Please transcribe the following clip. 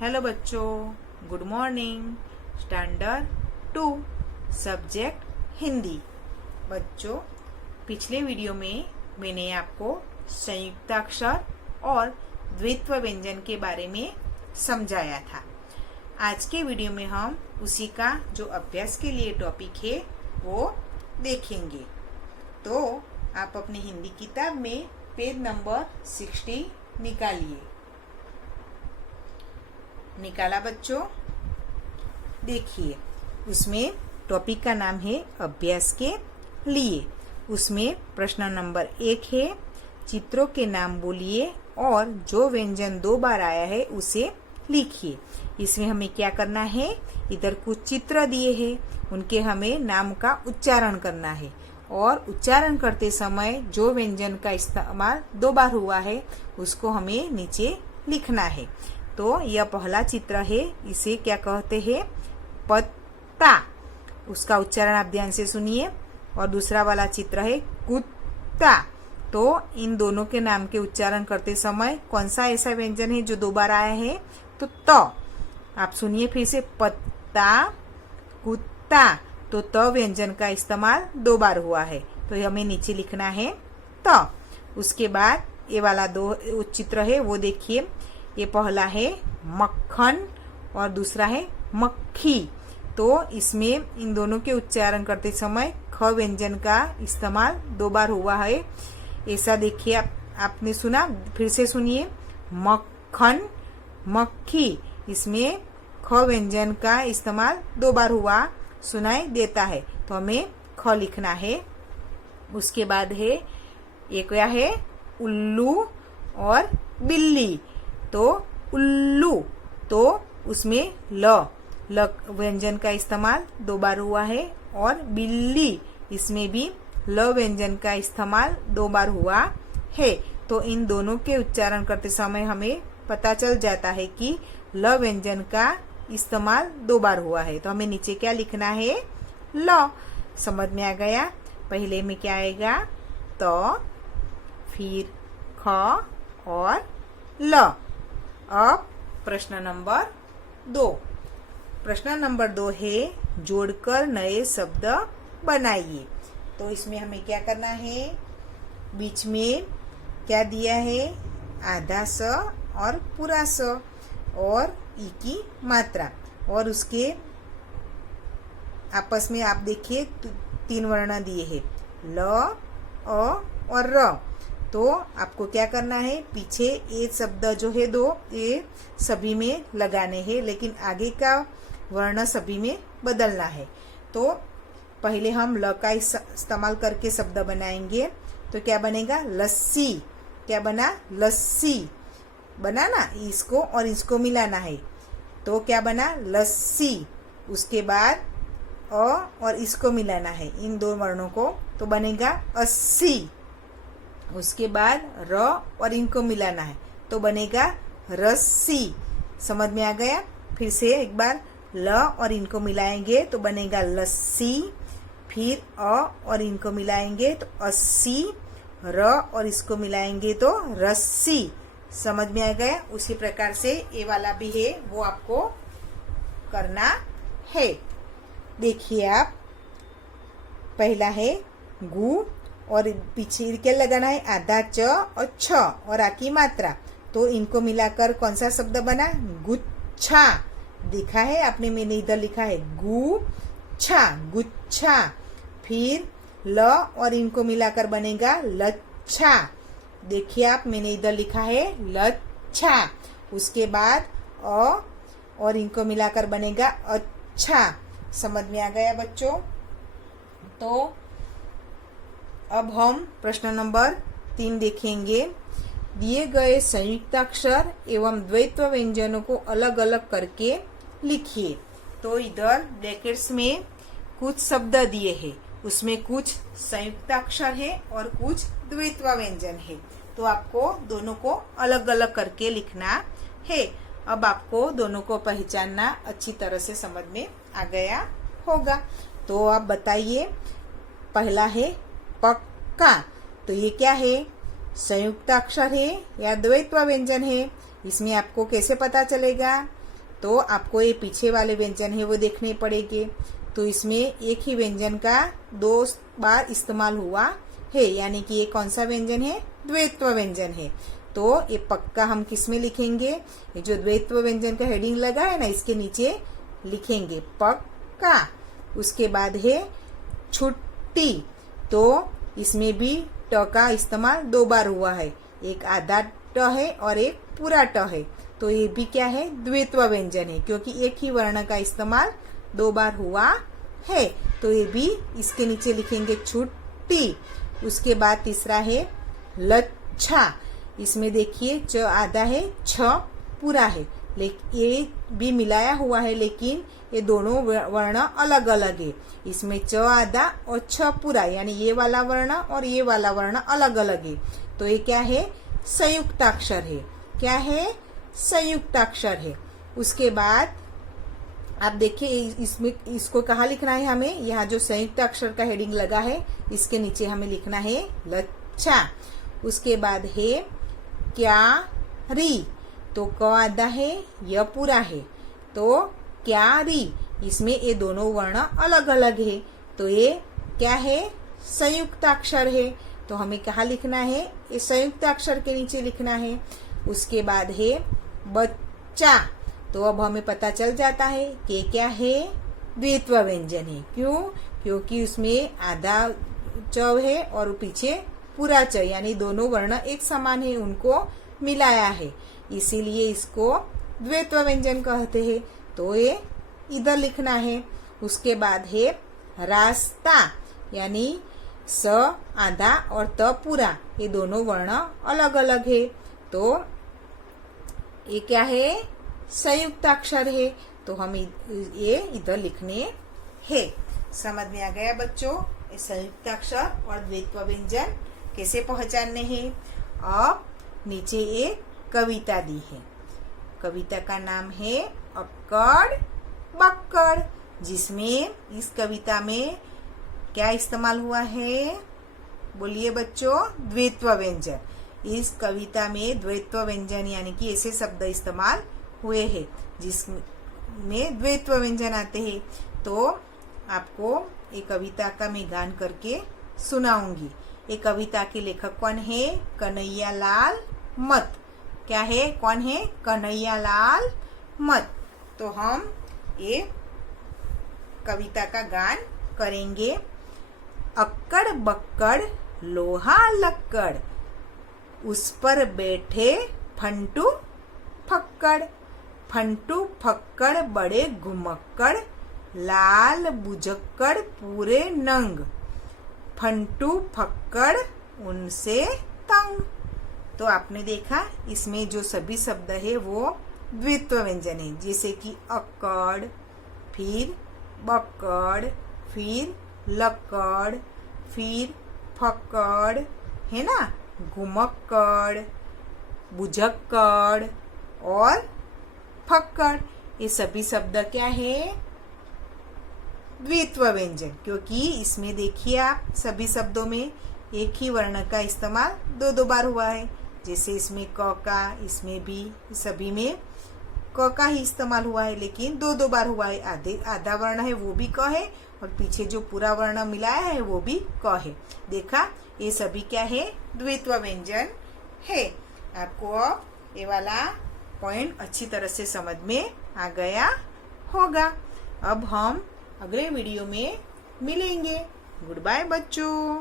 Hello बच्चों, good morning. Standard 2 subject Hindi. बच्चों, पिछले वीडियो में मैंने आपको संयुक्ताक्षर और द्वित्व व्यंजन के बारे में समझाया था। आज के वीडियो में हम उसी का जो अभ्यास के लिए टॉपिक है वो देखेंगे। तो आप अपनी हिंदी किताब में पेज नंबर 60 निकालिए। निकाला बच्चों? देखिए, उसमें टॉपिक का नाम है अभ्यास के लिए। उसमें प्रश्न नंबर 1 है, चित्रों के नाम बोलिए और जो व्यंजन 2 बार आया है उसे लिखिए। इसमें हमें क्या करना है, इधर कुछ चित्र दिए हैं, उनके हमें नाम का उच्चारण करना है और उच्चारण करते समय जो व्यंजन का इस्तेमाल 2 बार हुआ है उसको हमें नीचे लिखना है। तो यह पहला चित्र है, इसे क्या कहते हैं? पत्ता। उसका उच्चारण आप ध्यान से सुनिए। और दूसरा वाला चित्र है कुत्ता। तो इन दोनों के नाम के उच्चारण करते समय कौन सा ऐसा व्यंजन है जो 2 बार आया है? तो त। आप सुनिए फिर से, पत्ता, कुत्ता। तो त व्यंजन का इस्तेमाल 2 बार हुआ है, तो हमें नीचे लिखना है त। उसके बाद ये वाला 2 चित्र है, वो देखिए। ये पहला है मक्खन और दूसरा है मक्खी। तो इसमें इन दोनों के उच्चारण करते समय ख व्यंजन का इस्तेमाल 2 बार हुआ है। ऐसा देखिए, आपने सुना, फिर से सुनिए। मक्खन, मक्खी, इसमें ख व्यंजन का इस्तेमाल 2 बार हुआ सुनाई देता है, तो हमें ख लिखना है। उसके बाद है, ये क्या है? उल्लू और बिल्ली। तो उल्लू, तो उसमें ल व्यंजन का इस्तेमाल 2 बार हुआ है। और बिल्ली, इसमें भी ल व्यंजन का इस्तेमाल 2 बार हुआ है। तो इन दोनों के उच्चारण करते समय हमें पता चल जाता है कि ल व्यंजन का इस्तेमाल 2 बार हुआ है। तो हमें नीचे क्या लिखना है? ल। समझ में आ गया? पहले में क्या आएगा? त, फिर ख और ल। अब प्रश्न नंबर 2। प्रश्न नंबर 2 है, जोड़कर नए शब्द बनाइए। तो इसमें हमें क्या करना है? बीच में क्या दिया है? आधा स और पूरा स और ई की मात्रा। और उसके आपस में आप देखिए 3 वर्ण दिए हैं, ल, अ और र। तो आपको क्या करना है? पीछे ये शब्द जो है 2, ये सभी में लगाने हैं, लेकिन आगे का वर्ण सभी में बदलना है। तो पहले हम ल का इस्तेमाल करके शब्द बनाएंगे। तो क्या बनेगा? लस्सी। क्या बना? लस्सी बना ना। इसको और इसको मिलाना है, तो क्या बना? लस्सी। उसके बाद अ और इसको मिलाना है, इन 2 वर्णों को, तो बनेगा 80। उसके बाद र और इनको मिलाना है, तो बनेगा रस्सी। समझ में आ गया? फिर से एक बार, ल और इनको मिलाएंगे तो बनेगा लस्सी। फिर अ और इनको मिलाएंगे तो 80। र और इसको मिलाएंगे तो रस्सी। समझ में आ गया? उसी प्रकार से ये वाला भी है, वो आपको करना है। देखिए आप, पहला है गु और पीछे क्या लगाना है? आधा च और छ और आ की मात्रा। तो इनको मिलाकर कौन सा शब्द बना? गुच्छा। दिखा है आपने? मैंने इधर लिखा है गुच्छा, गुच्छा। फिर ल और इनको मिलाकर बनेगा लच्छा। देखिए आप, मैंने इधर लिखा है लच्छा। उसके बाद अ और इनको मिलाकर बनेगा अच्छा। समझ में आ गया बच्चों? तो अब हम प्रश्न नंबर 3 देखेंगे। दिए गए संयुक्ताक्षर एवं द्वैत्व व्यंजनों को अलग अलग करके लिखिए। तो इधर ब्रैकेट्स में कुछ शब्द दिए हैं, उसमें कुछ संयुक्ताक्षर है और कुछ द्वैत्व व्यंजन है। तो आपको दोनों को अलग अलग करके लिखना है। अब आपको दोनों को पहचानना अच्छी तरह से समझ में आ गया होगा। तो आप बताइए, पहला है पक्का। तो ये क्या है? संयुक्ताक्षर है या द्वैत्व व्यंजन है? इसमें आपको कैसे पता चलेगा? तो आपको ये पीछे वाले व्यंजन है वो देखने पड़ेंगे। तो इसमें एक ही व्यंजन का 2 बार इस्तेमाल हुआ है, यानी कि ये कौन सा व्यंजन है? द्वैत्व व्यंजन है। तो ये पक्का हम किस में लिखेंगे? ये जो द्वैत्व व्यंजन का हेडिंग लगा है ना, इसके नीचे लिखेंगे पक्का। उसके बाद है छुट्टी, तो इसमें भी ट का इस्तेमाल 2 बार हुआ है, एक आधा ट है और एक पूरा ट है। तो ये भी क्या है? द्वैत्व व्यंजन है, क्योंकि एक ही वर्ण का इस्तेमाल 2 बार हुआ है। तो ये भी इसके नीचे लिखेंगे छुट्टी। उसके बाद तीसरा है लच्छा, इसमें देखिए च आधा है, छ पूरा है, लेकिन ये भी मिलाया हुआ है, लेकिन ये दोनों वर्ण अलग अलग है। इसमें च आधा और छ पूरा, यानी ये वाला वर्ण और ये वाला वर्ण अलग अलग है। तो ये क्या है? संयुक्ताक्षर है। क्या है? संयुक्ताक्षर है। उसके बाद आप देखिए इसमें इसको कहाँ लिखना है हमें? यहाँ जो संयुक्त अक्षर का हेडिंग लगा है इसके नीचे हमें लिखना है लच्छा। उसके बाद है क्या री, तो क आधा है, य पूरा है, तो क्या री, इसमें ये दोनों वर्ण अलग अलग है। तो ये क्या है? संयुक्ताक्षर है। तो हमें कहाँ लिखना है? ये संयुक्ताक्षर के नीचे लिखना है। उसके बाद है बच्चा, तो अब हमें पता चल जाता है कि क्या है? द्वित्व व्यंजन है। क्यों? क्योंकि उसमें आधा च है और पीछे पूरा च, यानी दोनों वर्ण एक समान है, उनको मिलाया है, इसीलिए इसको द्वैत्व व्यंजन कहते हैं। तो ये इधर लिखना है। उसके बाद है रास्ता, यानी स आधा और त पूरा, ये दोनों वर्ण अलग अलग है। तो ये क्या है? संयुक्ताक्षर है। तो हम ये इधर लिखने हैं। समझ में आ गया बच्चों? ये संयुक्ताक्षर और द्वैत्व व्यंजन कैसे पहचानने हैं। अब नीचे एक कविता दी है। कविता का नाम है अक्कड़ बक्कड़, जिसमें इस कविता में क्या इस्तेमाल हुआ है? बोलिए बच्चों, द्वैत्व व्यंजन। इस कविता में द्वैत्व व्यंजन यानी कि ऐसे शब्द इस्तेमाल हुए हैं जिसमें द्वैत्व व्यंजन आते हैं। तो आपको ये कविता का मैं गान करके सुनाऊंगी। ये कविता के लेखक कौन है? कन्हैयालाल मत। क्या है? कौन है? कन्हैयालाल मत। तो हम ये कविता का गान करेंगे। अक्कड़ बक्कड़ लोहा लक्कड़, उस पर बैठे फंटू फक्कड़, फंटू फक्कड़ बड़े घुमक्कड़, लाल बुझक्कड़ पूरे नंग, फंटू फक्कड़ उनसे तंग। तो आपने देखा इसमें जो सभी शब्द है वो द्वित्व व्यंजन है, जैसे कि अक्कड़, फिर बक्कड़, फिर लक्कड़, फिर फक्कड़, है ना, घुमक्कड़, बुझक्कड़ और फक्कड़। ये सभी शब्द क्या है? द्वित्व व्यंजन, क्योंकि इसमें देखिए आप सभी शब्दों में एक ही वर्ण का इस्तेमाल 2 बार हुआ है। जैसे इसमें क का, इसमें भी सभी में क का ही इस्तेमाल हुआ है, लेकिन 2 बार हुआ है। आधा वर्ण है वो भी क है और पीछे जो पूरा वर्ण मिलाया है वो भी क है। देखा, ये सभी क्या है? द्वित्व व्यंजन है। आपको अब ये वाला पॉइंट अच्छी तरह से समझ में आ गया होगा। अब हम अगले वीडियो में मिलेंगे। गुड बाय बच्चों।